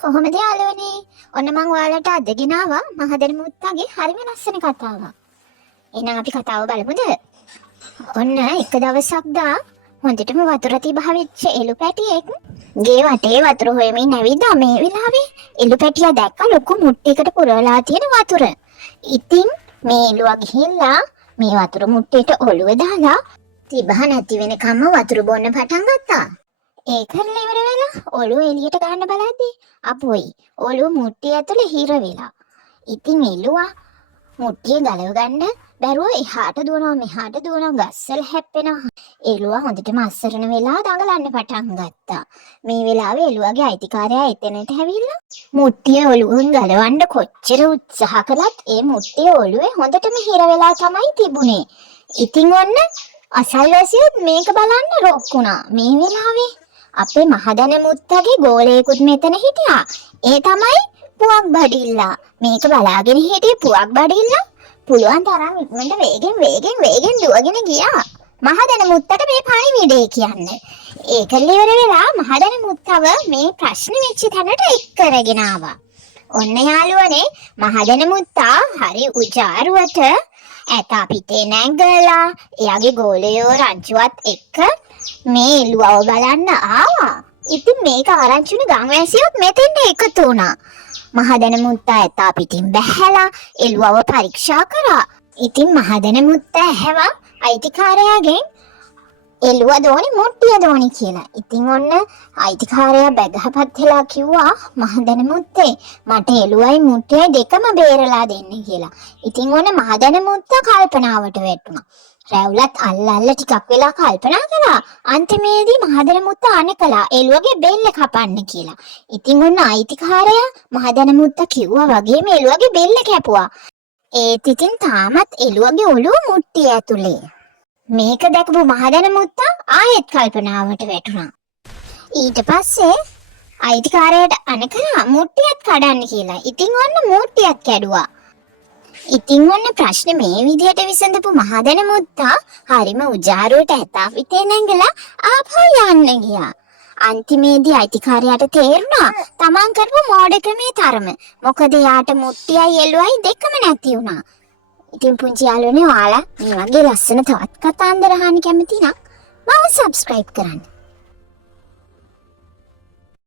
කොහොමද යාළුවනේ? ඔන්න මම ඔයාලට අද ගෙනාවා මහදැන මුත්තගේ හරිම ලස්සන කතාවක්. එහෙනම් අපි කතාව බලමුද? ඔන්න එක දවසක් හොඳටම වතුර තිබහ වෙච්ච එළු පැටියෙක් ගේ වටේ වතුර හොයමින් ඇවිද්දා. මේ වෙලාවේ එළු පැටියා දැක්ක ලොකු මුට්ටියකට පුරවලා තියෙන වතුර. ඉතින් මේ එළුවා ගිහිල්ලා මේ වතුර මුට්ටියට ඔළුව දාලා තිබහ නැති වෙනකම්ම වතුර බොන්න පටන් ගත්තා. ඒ කරලා ඉවර වෙලා ඔළුව එළියට ගන්න බලද්දී අපොයි ඔළුව මුට්ටිය ඇතුලේ හිර වෙලා. ඉතින් එළුවා මුට්ටිය ගලව ගන්න බැරුව එහාට දුවනවා මෙහාට දුවනවා ගස්සල හැප්පෙනවා. එළුවා හොඳටම අස්සරණ වෙලා දඟලන්න පටන් ගත්තා. මේ වෙලාවේ එළුවාගේ අයිතිකාරයා එතනට ඇවිල්ලා මුට්ටිය ඔළුවෙන් ගලවන්න කොච්චර උත්සාහ කළත් ඒ මුට්ටිය ඔළුවේ හොඳටම හිර වෙලා තමයි තිබුණේ. ඉතින් ඔන්න අසල්වැසියොත් මේක බලන්න රොක්කුණා. මේ වෙලාවේ අපේ මහදැන මුත්තගේ ගෝලයෙකුත් මෙතන හිටියා. ඒ තමයි පුවක් බඩිල්ලා. මේක බලාගෙන හිටිය පුවක් බඩිල්ලා පුළුවන් තරම් ඉක්මනට වේගෙන් දුවගෙන ගියා මහදැන මුත්තට මේ පණිවිඩය කියන්න. ඒක ඉවර වෙලා මහදැන මුත්තව මේ ප්‍රශ්න වෙච්ච තැනට එක් කරගෙන ආවා. ඔන්න යාළුවනේ මහදැන මුත්තා හරි උජාරුවට ඇතා පිටේ නැගලා එයාගේ ගෝලයෝ රංචුවත් එක්ක මේ එළුවව බලන්න ආවා. ඉතින් මේක ආරංචි වුණ ගම්වැසියොත් මෙතෙන්ට එකතු වුණා. මහදැන මුත්තා ඇතා පිටින් බැහැලා එළුවව පරීක්ෂා කරා. ඉතින් මහදැන මුත්තා ඇහැවා අයිතිකාරයාගෙන් එළුව දෝනි මුට්ටිය දෝනි කියලා. ඉතින් ඔන්න අයිතිකාරයා බැගහපත් වෙලා කිව්වා මහදැන මුත්තේ මට එළුවයි මුට්ටියයි දෙකම බේරලා දෙන්න කියලා. ඉතින් ඔන්න මහදැන මුත්තා කල්පනාවට වැටුණා. රැවුලත් අල්ල ටිකක් වෙලා කල්පනා කළා. අන්තිමේදී මහදැන මුත්තා අනේ කළා එළුවගේ බෙල්ල කපන්න කියලා. ඉතින් ඔන්න අයිතිකාරයා මහදැන මුත්තා කිව්වා වගේම එළුවගේ බෙල්ල කැපුවා. ඒත් ඉතින් තාමත් එළුවගේ ඔළුව මුට්ටිය ඇතුලේ. මේක දැකපු මහදැන මුත්තා ආයෙත් කල්පනාවට වැටුණා. ඊට පස්සේ අයිතිකාරයාට අනේ කළා මුට්ටියත් කඩන්න කියලා. ඉතින් ඔන්න මුට්ටියත් කැඩුවා. ඉතින් ඔන්න ප්‍රශ්නේ මේ විදිහට විසඳපු මහදැන මුත්තා හරිම උජාරුවට ඇතා පිටේ නැංගලා ආපහු යන්න ගියා. අන්තිමේදී අයිතිකාරයාට තේරුණා තමන් කරපු මෝඩකමේ තරම. මොකද යාට මුට්ටියයි එළුවයි දෙකම නැති වුණා. ඉතින් පුංචි යාළුවනේ ඔයාලා මේ වගේ ලස්සන තවත් කතාන්දර අහන්න කැමති නම් මම subscribe කරන්න.